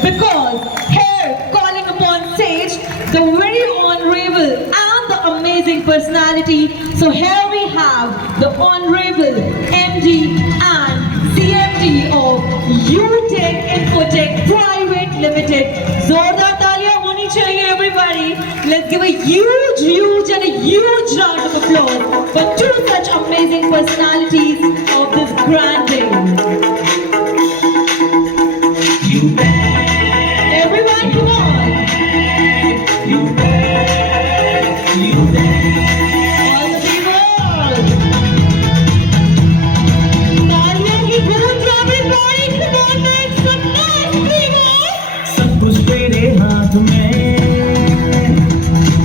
Because here calling upon stage the very honorable and the amazing personality. So here we have the honorable MD and CMD of UTech Infotech Private Limited. जोरदार तालियां होनी चाहिए everybody. Let's give a huge and a huge round of applause for two such amazing personalities of this grand day. Everyone, come on! All the people! तालियों की गूंज everybody! Come on, make some noise, people! सब कुछ तेरे हाथ में,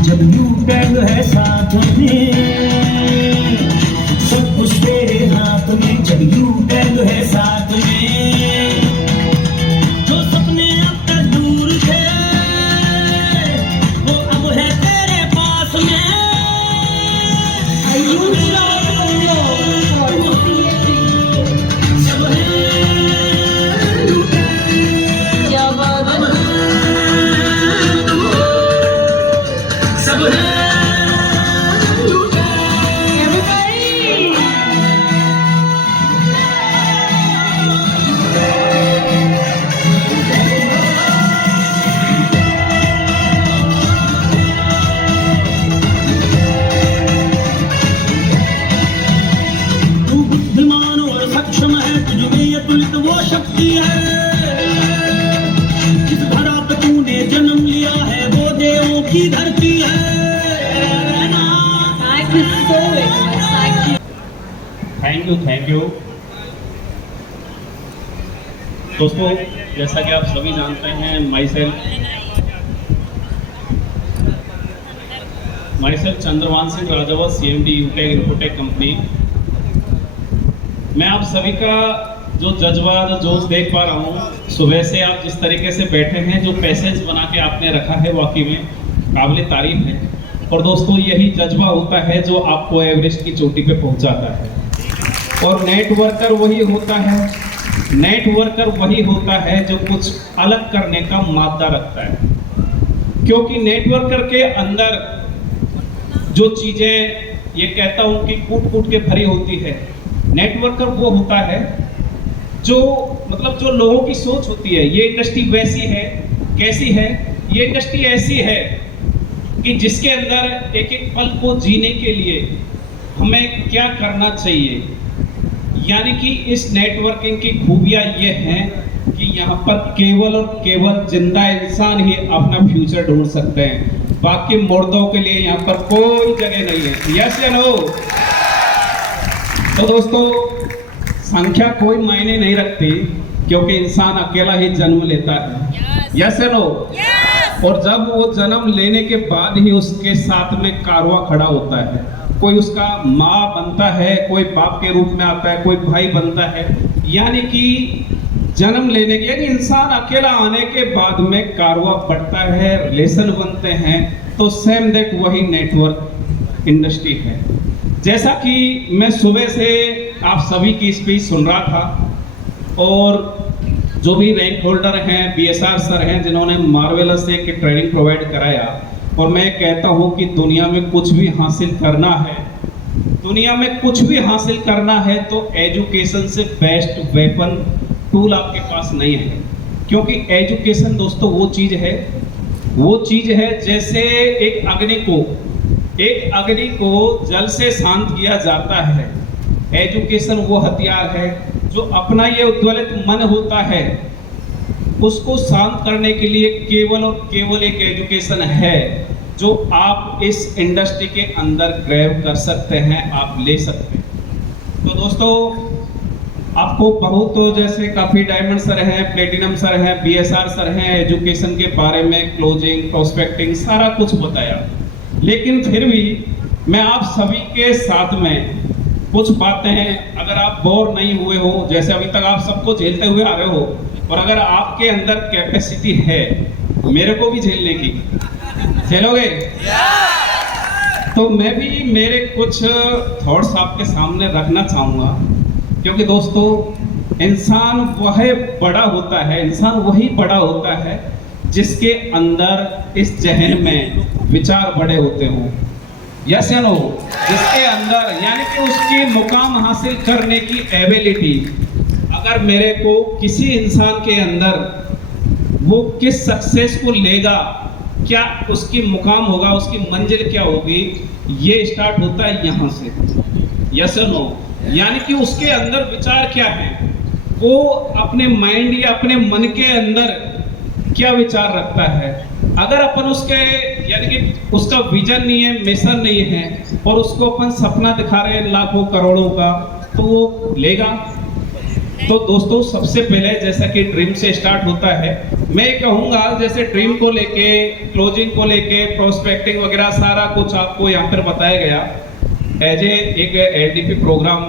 जब यूटैग है साथ में। सब कुछ तेरे हाथ में, जब यूटैग है साथ में। वो शक्ति है जिस धरा पे तूने जन्म लिया है, वो देवों की धरती है। Thank you so much. Thank you. Thank you दोस्तों, जैसा कि आप सभी जानते हैं, my self Chandrabhan Singh Rajawat, CMD यूटेक infotech company. मैं आप सभी का जो जज्बा, जो जोश देख पा रहा हूँ, सुबह से आप जिस तरीके से बैठे हैं, जो पैसेज बना के आपने रखा है, वाकई में काबिल तारीफ है। और दोस्तों, यही जज्बा होता है जो आपको एवरेस्ट की चोटी पे पहुंचाता है। और नेटवर्कर वही होता है जो कुछ अलग करने का मादा रखता है। क्योंकि नेटवर्कर के अंदर जो चीजें, ये कहता हूँ कि कूट के भरी होती है, नेटवर्कर वो होता है जो जो लोगों की सोच होती है। ये इंडस्ट्री वैसी है, कैसी है? ये इंडस्ट्री ऐसी है कि जिसके अंदर एक एक पल को जीने के लिए हमें क्या करना चाहिए। यानी कि इस नेटवर्किंग की खूबियां ये हैं कि यहाँ पर केवल और केवल जिंदा इंसान ही अपना फ्यूचर ढूंढ सकते हैं। बाकी मुर्दों के लिए यहाँ पर कोई जगह नहीं है। यस या नो? तो दोस्तों, संख्या कोई मायने नहीं रखती, क्योंकि इंसान अकेला ही जन्म लेता है। यस या नो? और जब वो जन्म लेने के बाद ही उसके साथ में कारवां खड़ा होता है। कोई उसका माँ बनता है, कोई बाप के रूप में आता है, कोई भाई बनता है। यानी कि जन्म लेने के, यानी इंसान अकेला आने के बाद में कारवां बढ़ता है, रिलेशन बनते हैं। तो सेम देख वही नेटवर्क इंडस्ट्री है। जैसा कि मैं सुबह से आप सभी की स्पीच सुन रहा था, और जो भी रैंक होल्डर हैं, BSR सर हैं, जिन्होंने मार्वेलस एक ट्रेनिंग प्रोवाइड कराया। और मैं कहता हूं कि दुनिया में कुछ भी हासिल करना है, दुनिया में कुछ भी हासिल करना है, तो एजुकेशन से बेस्ट वेपन टूल आपके पास नहीं है। क्योंकि एजुकेशन दोस्तों वो चीज़ है जैसे एक अग्नि को जल से शांत किया जाता है। एजुकेशन वो हथियार है जो अपना ये उद्वेलित मन होता है, उसको शांत करने के लिए केवल और केवल एक एजुकेशन है जो आप इस इंडस्ट्री के अंदर ग्रैब कर सकते हैं, आप ले सकते हैं। तो दोस्तों, आपको बहुत जैसे काफ़ी डायमंड सर हैं, प्लेटिनम सर हैं, BSR सर हैं, एजुकेशन के बारे में क्लोजिंग, प्रोस्पेक्टिंग सारा कुछ बताया। लेकिन फिर भी मैं आप सभी के साथ में कुछ बातें, अगर आप बोर नहीं हुए हो, जैसे अभी तक आप सबको झेलते हुए आ रहे हो, और अगर आपके अंदर कैपेसिटी है मेरे को भी झेलने की, झेलोगे? तो मैं भी मेरे कुछ थॉट्स आपके सामने रखना चाहूँगा, क्योंकि दोस्तों इंसान वह बड़ा होता है, इंसान वही बड़ा होता है जिसके अंदर इस जहन में विचार बड़े होते हों, यस या नो? जिसके अंदर यानी कि उसकी मुकाम हासिल करने की एबिलिटी, अगर मेरे को किसी इंसान के अंदर वो किस सक्सेस को लेगा, क्या उसकी मुकाम होगा, उसकी मंजिल क्या होगी, ये स्टार्ट होता है यहाँ से, यस या नो? यानी कि उसके अंदर विचार क्या है, वो अपने माइंड या अपने मन के अंदर क्या विचार रखता है। अगर अपन उसके यानी कि उसका विजन नहीं है, मिशन नहीं है, और उसको अपन सपना दिखा रहे हैं लाखों करोड़ों का, तो वो लेगा? तो दोस्तों सबसे पहले जैसा कि ड्रीम से स्टार्ट होता है, मैं कहूँगा जैसे ड्रीम को लेके, क्लोजिंग को लेके, प्रोस्पेक्टिंग वगैरह सारा कुछ आपको यहाँ पर बताया गया एज एक एलडीपी प्रोग्राम।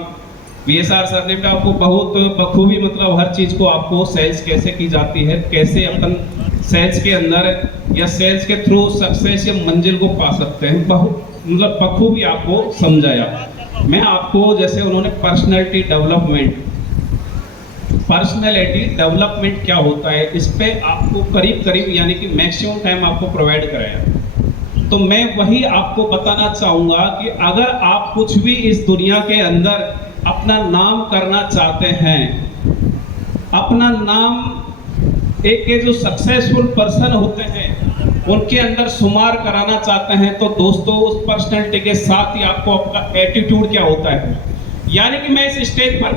बीएसआर सर ने भी आपको बहुत बखूबी मतलब हर चीज़ को आपको सेल्स कैसे की जाती है, कैसे अपन सेल्स के अंदर या सेल्स के थ्रू सक्सेस या मंजिल को पा सकते हैं, बहुत मतलब बखूबी आपको समझाया। मैं आपको जैसे उन्होंने पर्सनैलिटी डेवलपमेंट क्या होता है, इस पे आपको करीब यानी कि मैक्सिमम टाइम आपको प्रोवाइड कराया। तो मैं वही आपको बताना चाहूँगा कि अगर आप कुछ भी इस दुनिया के अंदर अपना नाम करना चाहते हैं, अपना नाम एक जो सक्सेसफुल पर्सन होते हैं उनके अंदर शुमार कराना चाहते हैं, तो दोस्तों उस पर्सनैलिटी के साथ ही आपको आपका एटीट्यूड क्या होता है। यानी कि मैं इस स्टेज पर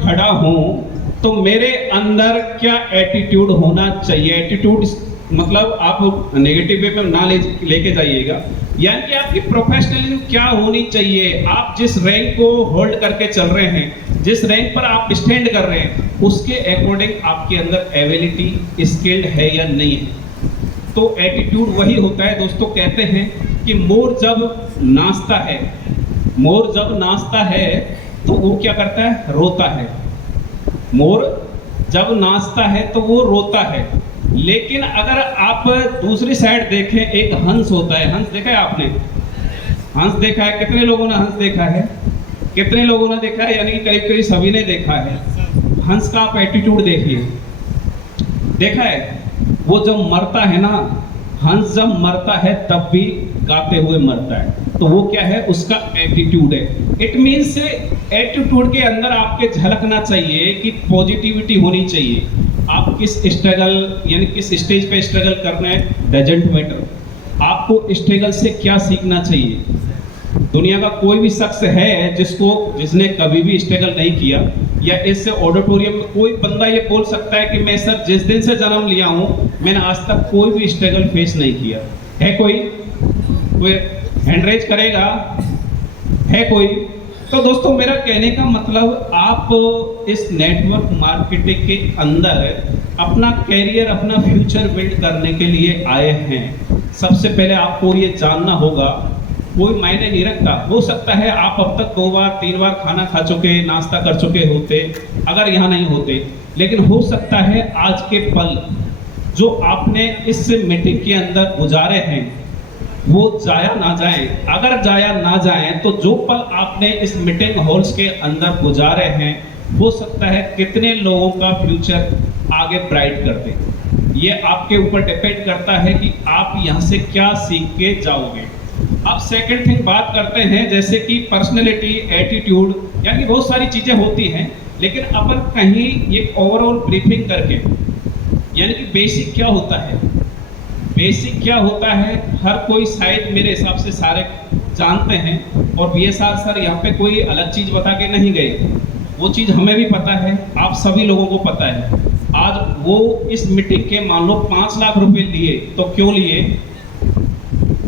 खड़ा हूँ, तो मेरे अंदर क्या एटीट्यूड होना चाहिए। एटीट्यूड मतलब आप नेगेटिव वे पर ना लेके जाइएगा, यानी कि आपकी प्रोफेशनलिज्म क्या होनी चाहिए। आप जिस रैंक को होल्ड करके चल रहे हैं, जिस रैंक पर आप स्टैंड कर रहे हैं, उसके अकॉर्डिंग आपके अंदर एबिलिटी स्किल्ड है या नहीं है। तो एटीट्यूड वही होता है दोस्तों। कहते हैं कि मोर जब नाचता है तो वो क्या करता है, रोता है। मोर जब नाचता है तो वो रोता है। लेकिन अगर आप दूसरी साइड देखें, एक हंस होता है। हंस देखा है आपने? हंस देखा है? कितने लोगों ने हंस देखा है? कितने लोगों ने देखा है? यानी कि करीब सभी ने देखा है। हंस का आप एटीट्यूड देखिए, देखा है? वो जब मरता है ना, हंस जब मरता है तब भी गाते हुए मरता है। तो वो क्या है, उसका एटीट्यूड है। इट मीन्स एटीट्यूड के अंदर आपके झलकना चाहिए कि पॉजिटिविटी होनी चाहिए। आप किस स्ट्रगल यानी किस स्टेज पे स्ट्रगल करना है डजंट मैटर। आपको स्ट्रगल से क्या सीखना चाहिए। दुनिया का कोई भी शख्स है जिसने कभी भी स्ट्रगल नहीं किया, या इस ऑडिटोरियम में कोई बंदा ये बोल सकता है कि मैं सर जिस दिन से जन्म लिया हूँ मैंने आज तक कोई भी स्ट्रगल फेस नहीं किया है? कोई हैंड रेज करेगा? है कोई? तो दोस्तों मेरा कहने का मतलब, आप इस नेटवर्क मार्केटिंग के अंदर अपना कैरियर, अपना फ्यूचर बिल्ड करने के लिए आए हैं। सबसे पहले आपको ये जानना होगा, कोई मायने नहीं रखता। हो सकता है आप अब तक 2 बार 3 बार खाना खा चुके, नाश्ता कर चुके होते अगर यहाँ नहीं होते, लेकिन हो सकता है आज के पल जो आपने इस मीटिंग के अंदर गुजारे हैं वो जाया ना जाए। अगर जाया ना जाए तो जो पल आपने इस मीटिंग हॉल्स के अंदर गुजारे हैं, हो सकता है कितने लोगों का फ्यूचर आगे ब्राइट कर दे। ये आपके ऊपर डिपेंड करता है कि आप यहाँ से क्या सीख के जाओगे। अब सेकंड थिंग बात करते हैं, जैसे कि पर्सनैलिटी, एटीट्यूड, यानी बहुत सारी चीज़ें होती हैं, लेकिन अपन कहीं एक ओवरऑल ब्रीफिंग करके, यानी कि बेसिक क्या होता है, बेसिक क्या होता है, हर कोई शायद मेरे हिसाब से सारे जानते हैं। और बीएसआर सर यहाँ पे कोई अलग चीज़ बता के नहीं गए, वो चीज़ हमें भी पता है, आप सभी लोगों को पता है। आज वो इस मीटिंग के मान लो 5 लाख रुपए लिए, तो क्यों लिए?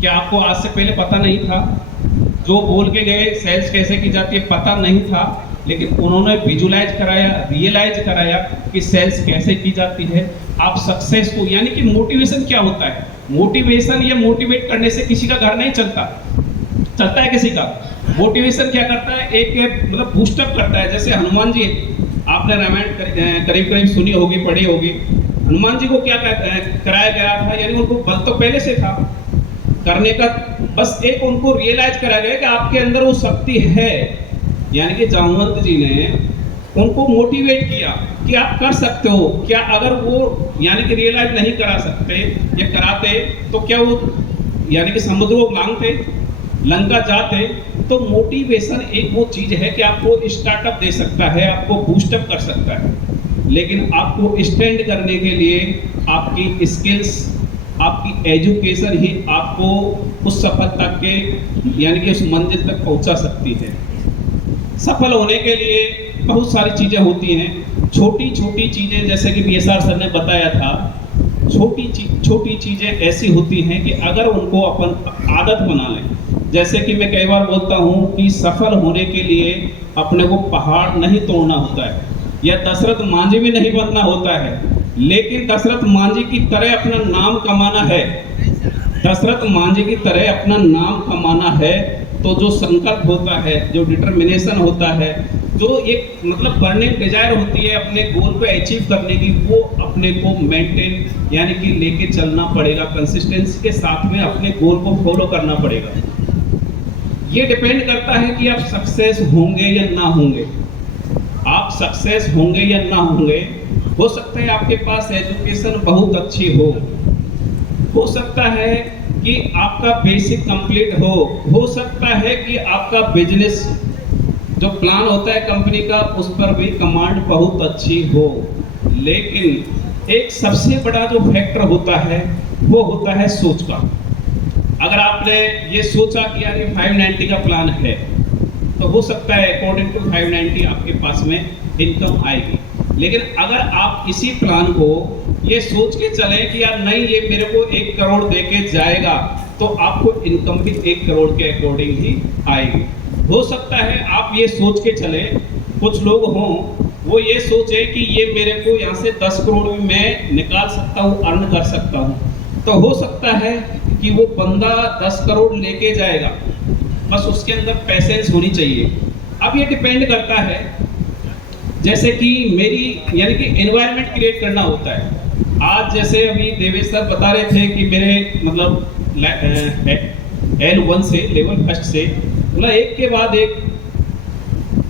क्या आपको आज से पहले पता नहीं था? जो बोल के गए सेल्स कैसे की जाती है पता नहीं था, लेकिन उन्होंने विजुलाइज कराया, रियलाइज कराया कि सेल्स कैसे की जाती है। आप सक्सेस को, यानी कि मोटिवेशन क्या होता है, मोटिवेशन या मोटिवेट करने से किसी का घर नहीं चलता है किसी का। मोटिवेशन क्या करता है, एक मतलब बूस्टअप करता है। जैसे हनुमान जी आपने रामायण करीब करीब सुनी होगी, पढ़ी होगी। हनुमान जी को क्या कराया गया था, यानी उनको बल तो पहले से था करने का, बस एक उनको रियलाइज कराया गया कि आपके अंदर वो शक्ति है। यानी कि जामवंत जी ने उनको मोटिवेट किया कि आप कर सकते हो। क्या अगर वो यानी कि रियलाइज नहीं करा सकते या कराते तो क्या वो यानी कि समुद्र को लांघते, लंका जाते? तो मोटिवेशन एक वो चीज है कि आपको स्टार्टअप दे सकता है, आपको बूस्टअप कर सकता है, लेकिन आपको स्टैंड करने के लिए आपकी स्किल्स, आपकी एजुकेशन ही आपको उस सफलता के यानी कि उस मंजिल तक पहुंचा सकती है। सफल होने के लिए बहुत सारी चीजें होती हैं, छोटी छोटी चीजें, जैसे कि बीएसआर सर ने बताया था, छोटी चीजें ऐसी होती हैं कि अगर उनको अपन आदत बना लें, जैसे कि मैं कई बार बोलता हूं कि सफल होने के लिए अपने को पहाड़ नहीं तोड़ना होता है या दशरथ मांझी भी नहीं बनना होता है, लेकिन दशरथ मांझी की तरह अपना नाम कमाना है। दशरथ मांझी की तरह अपना नाम कमाना है तो जो संकल्प होता है, जो डिटर्मिनेशन होता है, जो एक मतलब बर्निंग डिजायर होती है अपने गोल को अचीव करने की, वो अपने को मेंटेन यानी कि लेके चलना पड़ेगा, कंसिस्टेंसी के साथ में अपने गोल को फॉलो करना पड़ेगा। ये डिपेंड करता है कि आप सक्सेस होंगे या ना होंगे। आप सक्सेस होंगे या ना होंगे, हो सकता है आपके पास एजुकेशन बहुत अच्छी हो सकता है कि आपका बेसिक कंप्लीट हो सकता है कि आपका बिजनेस जो प्लान होता है कंपनी का उस पर भी कमांड बहुत अच्छी हो, लेकिन एक सबसे बड़ा जो फैक्टर होता है वो होता है सोच का। अगर आपने ये सोचा कि यार 590 का प्लान है, तो हो सकता है अकॉर्डिंग टू 590 आपके पास में इनकम आएगी, लेकिन अगर आप इसी प्लान को ये सोच के चले कि यार नहीं ये मेरे को 1 करोड़ दे के जाएगा, तो आपको इनकम भी 1 करोड़ के अकॉर्डिंग ही आएगी। हो सकता है आप ये सोच के चले, कुछ लोग हों वो ये सोचे कि ये मेरे को यहाँ से 10 करोड़ भी मैं निकाल सकता हूँ, अर्न कर सकता हूँ, तो हो सकता है कि वो बंदा 10 करोड़ लेके जाएगा, बस उसके अंदर पैसेंस होनी चाहिए। अब ये डिपेंड करता है, जैसे कि मेरी यानी कि एनवायरनमेंट क्रिएट करना होता है। आज जैसे अभी देवेश सर बता रहे थे कि मेरे मतलब L1 से लेवल फर्स्ट से मतलब एक के बाद एक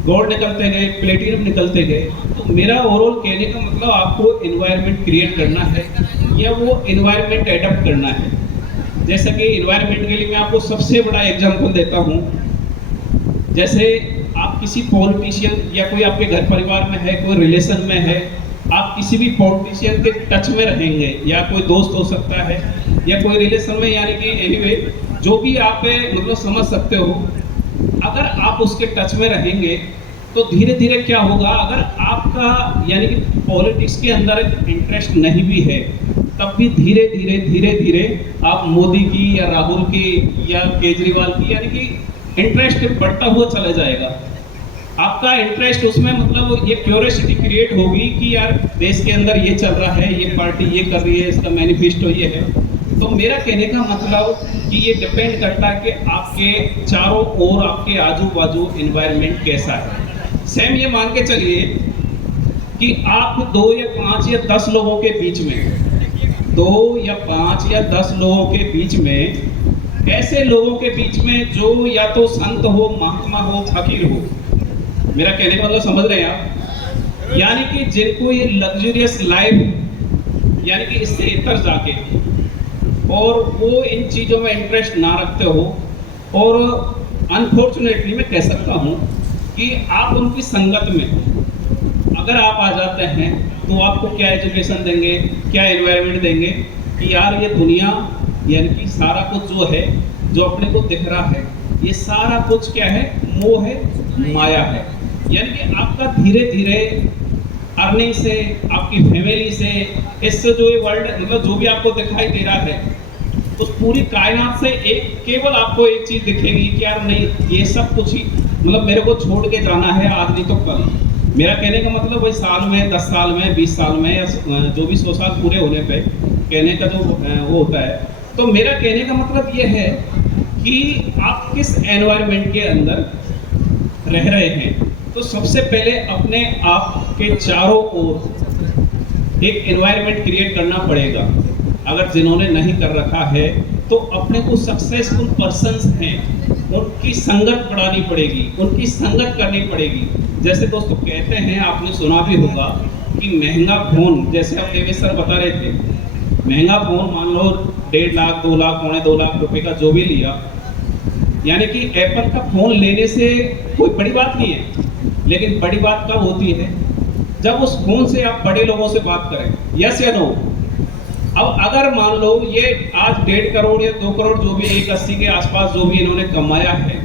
गोल्ड निकलते गए, प्लेटिनम निकलते गए, तो मेरा ओवरऑल कहने का मतलब आपको एनवायरनमेंट क्रिएट करना है या वो एनवायरनमेंट एडप्ट करना है। जैसा कि एनवायरनमेंट के लिए मैं आपको सबसे बड़ा एग्जांपल देता हूँ, जैसे आप किसी पॉलिटिशियन या कोई आपके घर परिवार में है, कोई रिलेशन में है, आप किसी भी पॉलिटिशियन के टच में रहेंगे, या कोई दोस्त हो सकता है या कोई रिलेशन में, यानी कि एनीवे जो भी आप मतलब समझ सकते हो, अगर आप उसके टच में रहेंगे तो धीरे धीरे क्या होगा, अगर आपका यानी कि पॉलिटिक्स के अंदर इंटरेस्ट नहीं भी है, तब भी धीरे धीरे आप मोदी की या राहुल की या केजरीवाल की यानी कि इंटरेस्ट बढ़ता हुआ चला जाएगा। आपका इंटरेस्ट उसमें मतलब ये क्यूरियोसिटी क्रिएट होगी कि यार देश के अंदर ये चल रहा है, ये पार्टी ये कर रही है, इसका मैनिफेस्टो ये है। तो मेरा कहने का मतलब कि ये डिपेंड करता है कि आपके चारों ओर आपके आजू बाजू एनवायरनमेंट कैसा है। सेम ये मान के चलिए कि आप 2 या 5 या 10 लोगों के बीच में 2 या 5 या 10 लोगों के बीच में, ऐसे लोगों के बीच में जो या तो संत हो, महात्मा हो, फकीर हो, मेरा कहने का मतलब समझ रहे हैं आप, यानी कि जिनको ये लग्जरियस लाइफ यानी कि इससे इतर जाके और वो इन चीज़ों में इंटरेस्ट ना रखते हो, और अनफॉर्चुनेटली मैं कह सकता हूँ कि आप उनकी संगत में अगर आप आ जाते हैं तो आपको क्या एजुकेशन देंगे, क्या एनवायरनमेंट देंगे कि यार ये दुनिया यानी कि सारा कुछ जो है, जो अपने को दिख रहा है, ये सारा कुछ क्या है, मोह है, माया है। यानी कि आपका धीरे धीरे अर्निंग से, आपकी फैमिली से, इससे जो ये वर्ल्ड मतलब जो भी आपको दिखाई दे रहा है, उस पूरी कायनात से एक केवल आपको एक चीज दिखेगी कि यार नहीं, ये सब कुछ ही मतलब मेरे को छोड़ के जाना है, आज नहीं तो कल। मेरा कहने का मतलब वही साल में, 10 साल में, 20 साल में, या जो भी 100 साल पूरे होने पे कहने का जो वो होता है। तो मेरा कहने का मतलब ये है कि आप किस एनवायरनमेंट के अंदर रह रहे हैं, तो सबसे पहले अपने आप के चारों ओर एक एनवायरनमेंट क्रिएट करना पड़ेगा। अगर जिन्होंने नहीं कर रखा है तो अपने को सक्सेसफुल पर्सन्स हैं उनकी संगत बढ़ानी पड़ेगी, उनकी संगत करनी पड़ेगी। जैसे दोस्तों कहते हैं, आपने सुना भी होगा कि महंगा फोन, जैसे अब देवेश सर बता रहे थे, महंगा फोन मान लो 1.5 लाख 2 लाख 2.25 लाख रुपए का जो भी लिया, यानी कि एप्पल का फोन लेने से कोई बड़ी बात नहीं है, लेकिन बड़ी बात कब होती है जब उस फोन से आप बड़े लोगों से बात करें। यस या नो? अब अगर मान लो ये आज 1.5 करोड़ या 2 करोड़ जो भी 180 के आसपास जो भी इन्होंने कमाया है,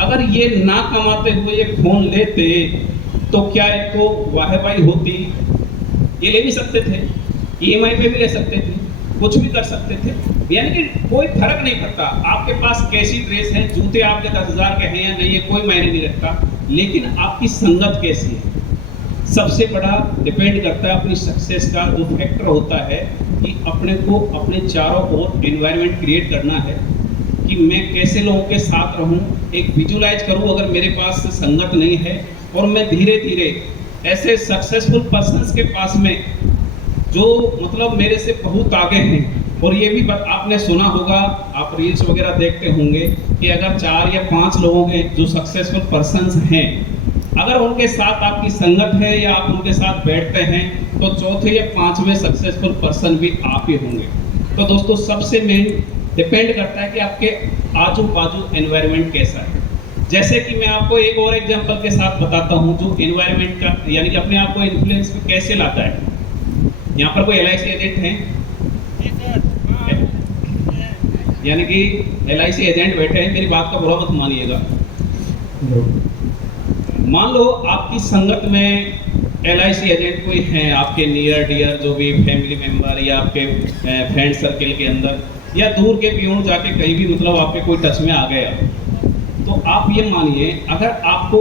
अगर ये ना कमाते हुए ये फोन लेते तो क्या इनको वाहवाही होती? ये ले भी सकते थे, EMI पे भी ले सकते थे, कुछ भी कर सकते थे, यानी कि कोई फर्क नहीं पड़ता। आपके पास कैसी ड्रेस है, जूते आपके 10,000 के हैं या नहीं है, कोई मायने नहीं रखता, लेकिन आपकी संगत कैसी है सबसे बड़ा डिपेंड करता है। अपनी सक्सेस का जो फैक्टर होता है कि अपने को अपने चारों ओर एनवायरनमेंट क्रिएट करना है कि मैं कैसे लोगों के साथ रहूं, एक विजुलाइज करूं अगर मेरे पास संगत नहीं है, और मैं धीरे धीरे ऐसे सक्सेसफुल पर्सन्स के पास में जो मतलब मेरे से बहुत आगे हैं। और ये भी आपने सुना होगा, आप रील्स वगैरह देखते होंगे कि अगर 4 या 5 लोगों के जो सक्सेसफुल पर्सन्स हैं, अगर उनके साथ आपकी संगत है या आप उनके साथ बैठते हैं तो चौथे या 5वें सक्सेसफुल पर्सन भी आप ही होंगे। तो दोस्तों सबसे मेन डिपेंड करता है कि आपके आजू बाजू एनवायरनमेंट कैसा है। जैसे कि मैं आपको एक और एग्जांपल के साथ बताता हूं जो एनवायरनमेंट का यानी कि अपने आप को इन्फ्लुएंस कैसे लाता है। यहाँ पर कोई LIC एजेंट हैं, यानी कि LIC एजेंट बैठे हैं, मेरी बात का बुरा मत मानिएगा। मान लो आपकी संगत में LIC एजेंट कोई हैं, आपके नियर डियर जो भी फैमिली मेंबर या आपके फ्रेंड सर्किल के अंदर या दूर के पियोन जाके कहीं भी मतलब आपके कोई टच में आ गया, तो आप ये मानिए अगर आपको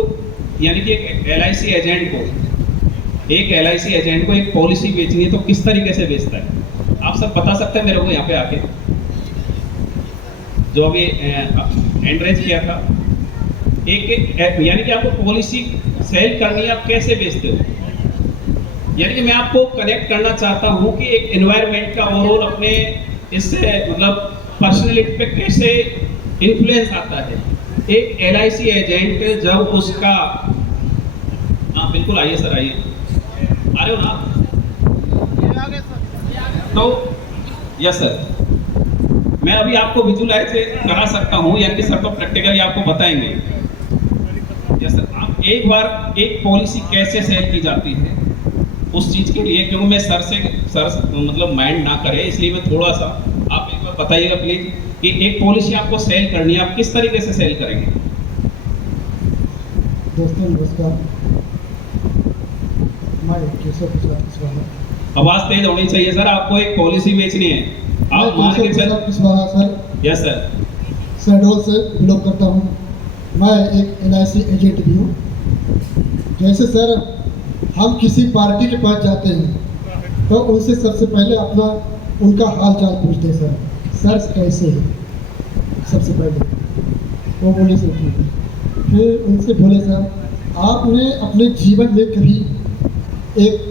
यानी कि एक LIC एजेंट को एक पॉलिसी बेचनी है तो किस तरीके से बेचता है आप सब बता सकते हैं मेरे को यहाँ पे आके? जो अभी एंड्रेज किया था, एक यानी कि आपको पॉलिसी सेल करनी है, आप कैसे बेचते हो? यानी कि मैं आपको कनेक्ट करना चाहता हूं कि एक एनवायरनमेंट का ओवरऑल अपने इससे मतलब पर्सनैलिटी पे कैसे इन्फ्लुएंस आता है। एक LIC एजेंट जब उसका, हाँ बिल्कुल आइए सर, आइए, आ रहे हो ना? तो यस सर, मैं अभी आपको विजुलाइज करा सकता हूँ, यानी कि सर तो प्रैक्टिकली आपको बताएंगे। यस सर, आप एक बार एक पॉलिसी कैसे सेल की जाती है उस चीज़ के लिए, क्योंकि मैं सर मतलब माइंड ना करे इसलिए मैं थोड़ा सा आप एक बार बताइएगा प्लीज कि एक पॉलिसी आपको सेल करनी है, आप किस तरीके से सेल करेंगे? दोस्तों नमस्कार, मैं केशव कुशवाहा। आवाज तेज होनी चाहिए सर, आपको एक पॉलिसी बेचनी है। आप मान के चल। Kushwaha sir. Yes sir. Shahdol से बिलोंग करता हूँ। मैं एक LIC एजेंट भी हूँ। जैसे सर हम किसी पार्टी के पास जाते हैं तो उनसे सबसे पहले अपना उनका हाल चाल पूछते हैं, सर कैसे है, सबसे पहले वो बोले सर ठीक है। फिर उनसे बोले सर आपने अपने जीवन में कभी एक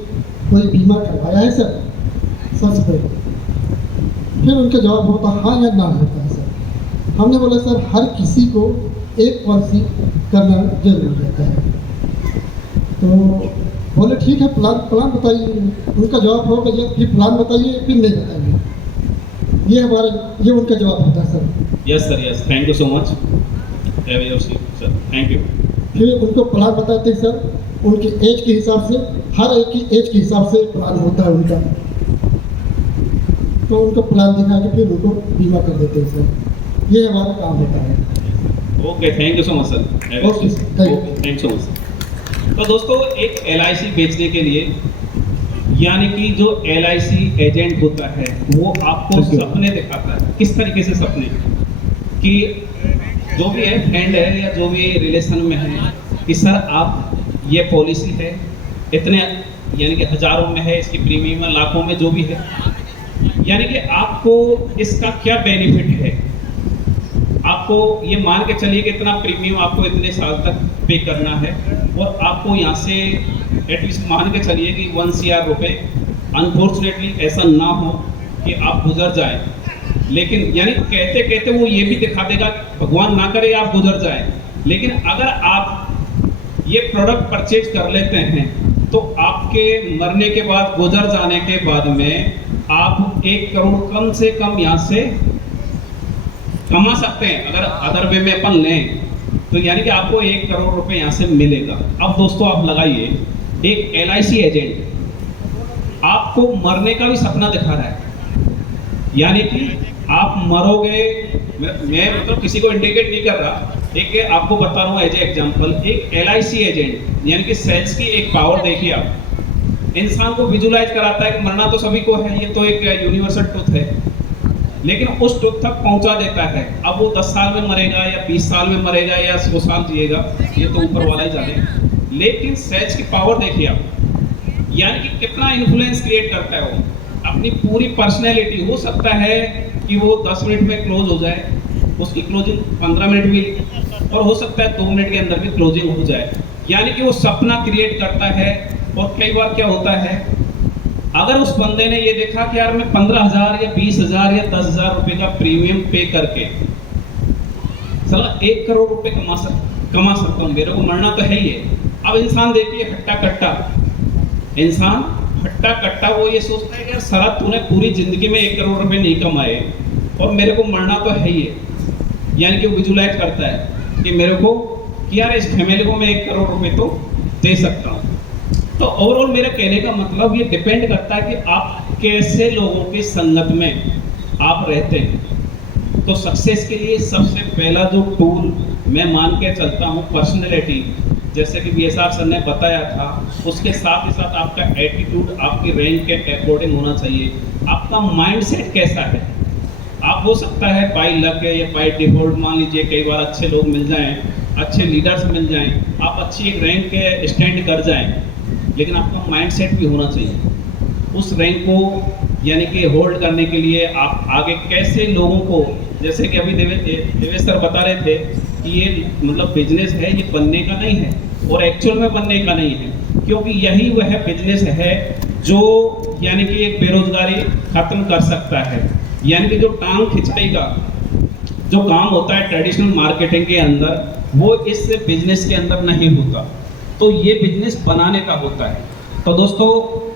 कोई बीमा करवाया है सर, सबसे पहले। फिर उनका जवाब होता हाँ या ना होता है सर। हमने बोला सर हर किसी को एक पॉलिसी करना जरूरी रहता है। तो बोले ठीक है, प्लान बताइए। उनका जवाब होगा ये फिर प्लान बताइए, फिर नहीं बताइए। ये उनका जवाब होता है sir. Yes sir, yes, thank you so much, have your seat sir, thank you. फिर उनको प्लान बताते हैं सर, उनकी एज के हिसाब से, हर एक की एज के हिसाब से प्लान होता है उनका। तो उनको प्लान दिखा के फिर उनको बीमा कर देते हैं सर। ये हमारा काम होता है। Okay, thank you so much sir. Okay sir, thank so much. तो दोस्तों एक LIC बेचने के लिए यानी कि जो LIC एजेंट होता है वो आपको सपने दिखाता है। किस तरीके से सपने? कि जो भी है फ्रेंड है या जो भी रिलेशन में है कि सर आप ये पॉलिसी है इतने यानी कि हजारों में है, इसकी प्रीमियम लाखों में जो भी है, यानी कि आपको इसका क्या बेनिफिट है, आपको ये मान के चलिए कि इतना प्रीमियम आपको इतने साल तक पे करना है और आपको यहाँ से एटलीस्ट मान के चलिए कि 1 CR रुपये। अनफॉर्चुनेटली ऐसा ना हो कि आप गुजर जाएं, लेकिन यानी कहते कहते वो ये भी दिखा देगा, भगवान ना करे आप गुजर जाएं, लेकिन अगर आप ये प्रोडक्ट परचेज कर लेते हैं तो आपके मरने के बाद, गुजर जाने के बाद में आप 1 करोड़ कम से कम यहाँ से कमा सकते हैं। अगर अदर वे में अपन लें तो यानी कि आपको 1 करोड़ रुपए यहाँ से मिलेगा। अब दोस्तों आप लगाइए, एक LIC एजेंट आपको मरने का भी सपना दिखा रहा है, यानी कि आप मरोगे। मैं मतलब किसी को इंडिकेट नहीं कर रहा, एक आपको बता रहा हूँ एज ए एग्जांपल। एक LIC एजेंट यानी कि सेल्स की एक पावर देखिए आप, इंसान को विजुलाइज कराता है कि मरना तो सभी को है, ये तो एक यूनिवर्सल ट्रुथ है, लेकिन उस ट्रुथ तक पहुंचा देता है। अब वो 10 साल में मरेगा या 20 साल में मरेगा या 100 साल जिएगा, ये तो ऊपर वाला ही जाने। लेकिन सेल्स की पावर देखिए आप, यानी कि कितना इन्फ्लुएंस क्रिएट करता है वो। अपनी पूरी पर्सनैलिटी, हो सकता है कि वो 10 मिनट में क्लोज हो जाए, उसकी क्लोजिंग 15 मिनट भी, और हो सकता है 2 मिनट के अंदर भी क्लोजिंग हो जाए। यानी कि वो सपना क्रिएट करता है। और कई बार क्या होता है, अगर उस बंदे ने ये देखा कि यार मैं 15,000 या 20,000 या 10,000 रुपए का प्रीमियम पे करके साला 1 करोड़ रुपए कमा सकता हूँ, मेरे को मरना तो है ही है। अब इंसान देखिए हट्टा कट्टा इंसान, हट्टा कट्टा वो ये सोचता है कि यार साला तूने पूरी जिंदगी में 1 करोड़ रुपए नहीं कमाए और मेरे को मरना तो है ही है। यानी कि वो विजुलाइज करता है कि मेरे को कि यार इस फैमिली को मैं 1 करोड़ रुपए तो दे सकता हूँ। तो ओवरऑल मेरा कहने का मतलब ये डिपेंड करता है कि आप कैसे लोगों की संगत में आप रहते हैं। तो सक्सेस के लिए सबसे पहला जो टूल मैं मान के चलता हूँ, पर्सनैलिटी, जैसे कि BSR सर ने बताया था, उसके साथ ही साथ आपका एटीट्यूड आपकी रैंक के अकॉर्डिंग होना चाहिए। आपका माइंडसेट कैसा है। आप हो सकता है बाय लक है या बाय डिफॉल्ट, मान लीजिए कई बार अच्छे लोग मिल जाएं, अच्छे लीडर्स मिल जाएं, आप अच्छी एक रैंक के स्टैंड कर जाएं, लेकिन आपका माइंडसेट भी होना चाहिए। उस रैंक को यानी कि होल्ड करने के लिए आप आगे कैसे लोगों को, जैसे कि अभी देवेश सर बता रहे थे कि ये मतलब बिजनेस है, ये बनने का नहीं है और एक्चुअल में बनने का नहीं है, क्योंकि यही वह बिजनेस है जो यानी कि एक बेरोजगारी खत्म कर सकता है। यानी कि जो टांग खिंचाई का जो काम होता है ट्रेडिशनल मार्केटिंग के अंदर, वो इस बिजनेस के अंदर नहीं होता, तो ये बिजनेस बनाने का होता है। तो दोस्तों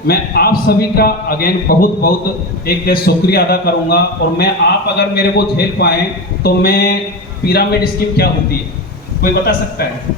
मैं आप सभी का अगेन बहुत बहुत एक शुक्रिया अदा करूंगा। और मैं आप अगर मेरे को झेल पाएँ तो मैं पिरामिड स्कीम क्या होती है कोई बता सकता है?